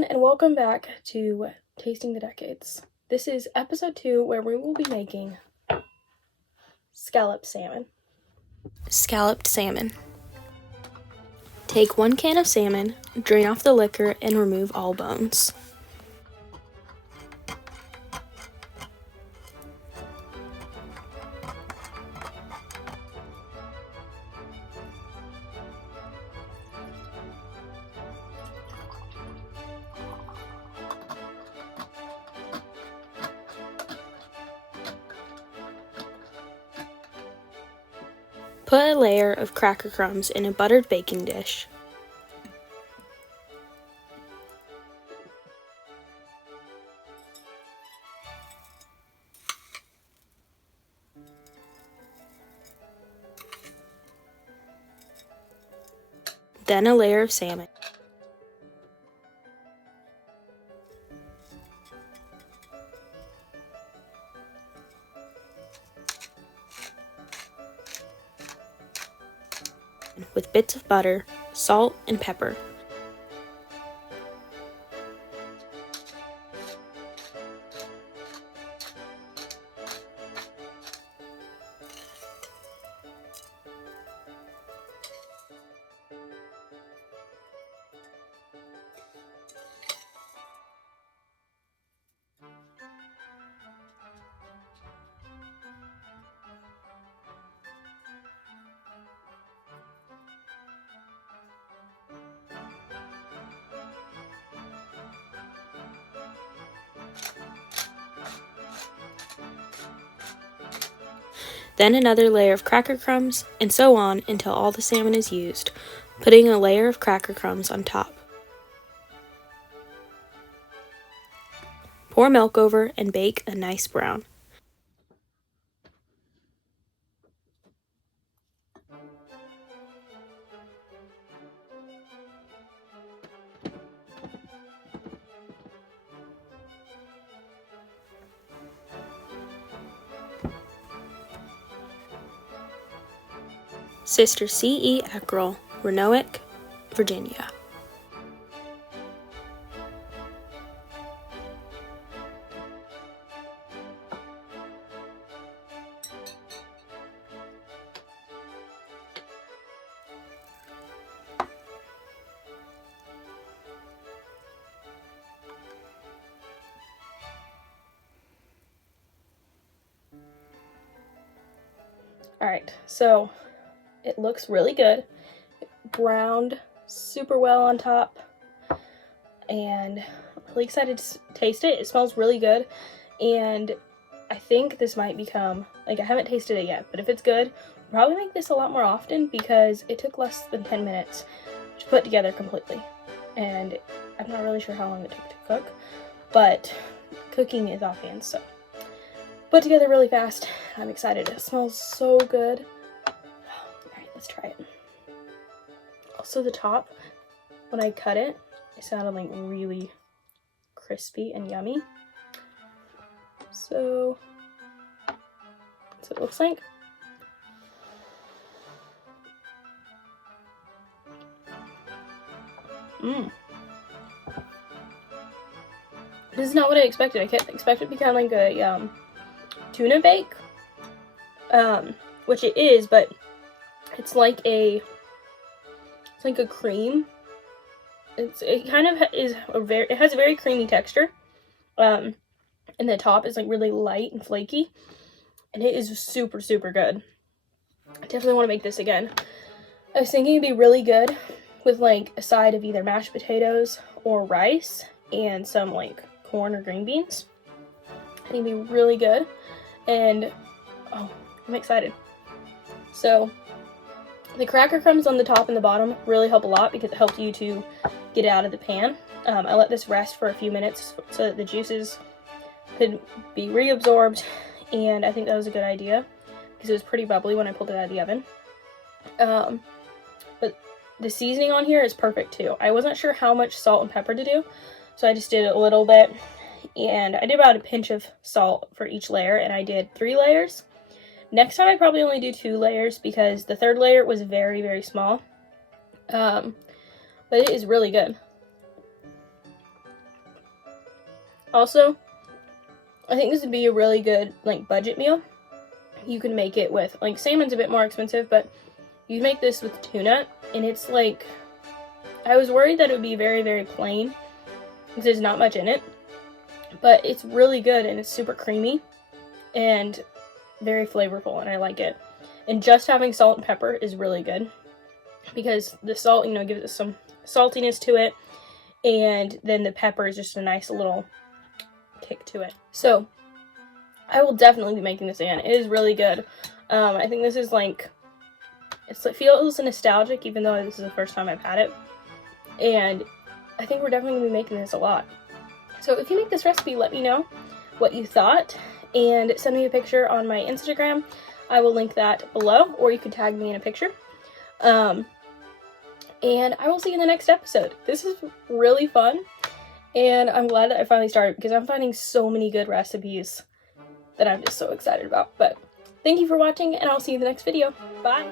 everyone, and welcome back to Tasting the Decades. This is episode 2 where we will be making scalloped salmon. Scalloped salmon. Take 1 can of salmon, drain off the liquor, and remove all bones. Put a layer of cracker crumbs in a buttered baking dish. Then a layer of salmon. With bits of butter, salt, and pepper. Then another layer of cracker crumbs, and so on until all the salmon is used, putting a layer of cracker crumbs on top. Pour milk over and bake a nice brown. Sister C.E. Eckerle, Roanoke, Virginia. Alright, so it looks really good. Browned super well on top. And I'm really excited to taste it. It smells really good. And I think this might become, I haven't tasted it yet, but if it's good, I'll probably make this a lot more often because it took less than 10 minutes to put together completely. And I'm not really sure how long it took to cook, but cooking is offhand, so put together really fast. I'm excited. It smells so good. Alright, let's try it. Also, the top, when I cut it, it sounded like really crispy and yummy. So that's what it looks like. This is not what I expected. I expected it to be kind of like a tuna bake, which it is, but it's like a cream. It kind of it has a very creamy texture, and the top is like really light and flaky, and it is super good. I definitely want to make this again. I was thinking it'd be really good with like a side of either mashed potatoes or rice and some like corn or green beans. I think it'd be really good, and oh, I'm excited. So the cracker crumbs on the top and the bottom really help a lot because it helps you to get it out of the pan. I let this rest for a few minutes so that the juices could be reabsorbed, and I think that was a good idea because it was pretty bubbly when I pulled it out of the oven. But the seasoning on here is perfect too. I wasn't sure how much salt and pepper to do, so I just did a little bit, and I did about a pinch of salt for each layer, and I did 3 layers. Next time I probably only do 2 layers because the 3rd layer was very small. But it is really good. Also, I think this would be a really good, like, budget meal. You can make it with, like, salmon's a bit more expensive, but you make this with tuna, and it's like, I was worried that it would be very, very plain, because there's not much in it, but it's really good, and it's super creamy, and very flavorful, and I like it. And just having salt and pepper is really good, because the salt, you know, gives it some saltiness to it, and then the pepper is just a nice little kick to it. So, I will definitely be making this again. It is really good. I think this is like, it feels nostalgic, even though this is the first time I've had it. And I think we're definitely going to be making this a lot. So if you make this recipe, let me know what you thought, and send me a picture on my Instagram. I will link that below, or you can tag me in a picture. And I will see you in the next episode. This is really fun, and I'm glad that I finally started, because I'm finding so many good recipes that I'm just so excited about. But thank you for watching, and I'll see you in the next video. Bye!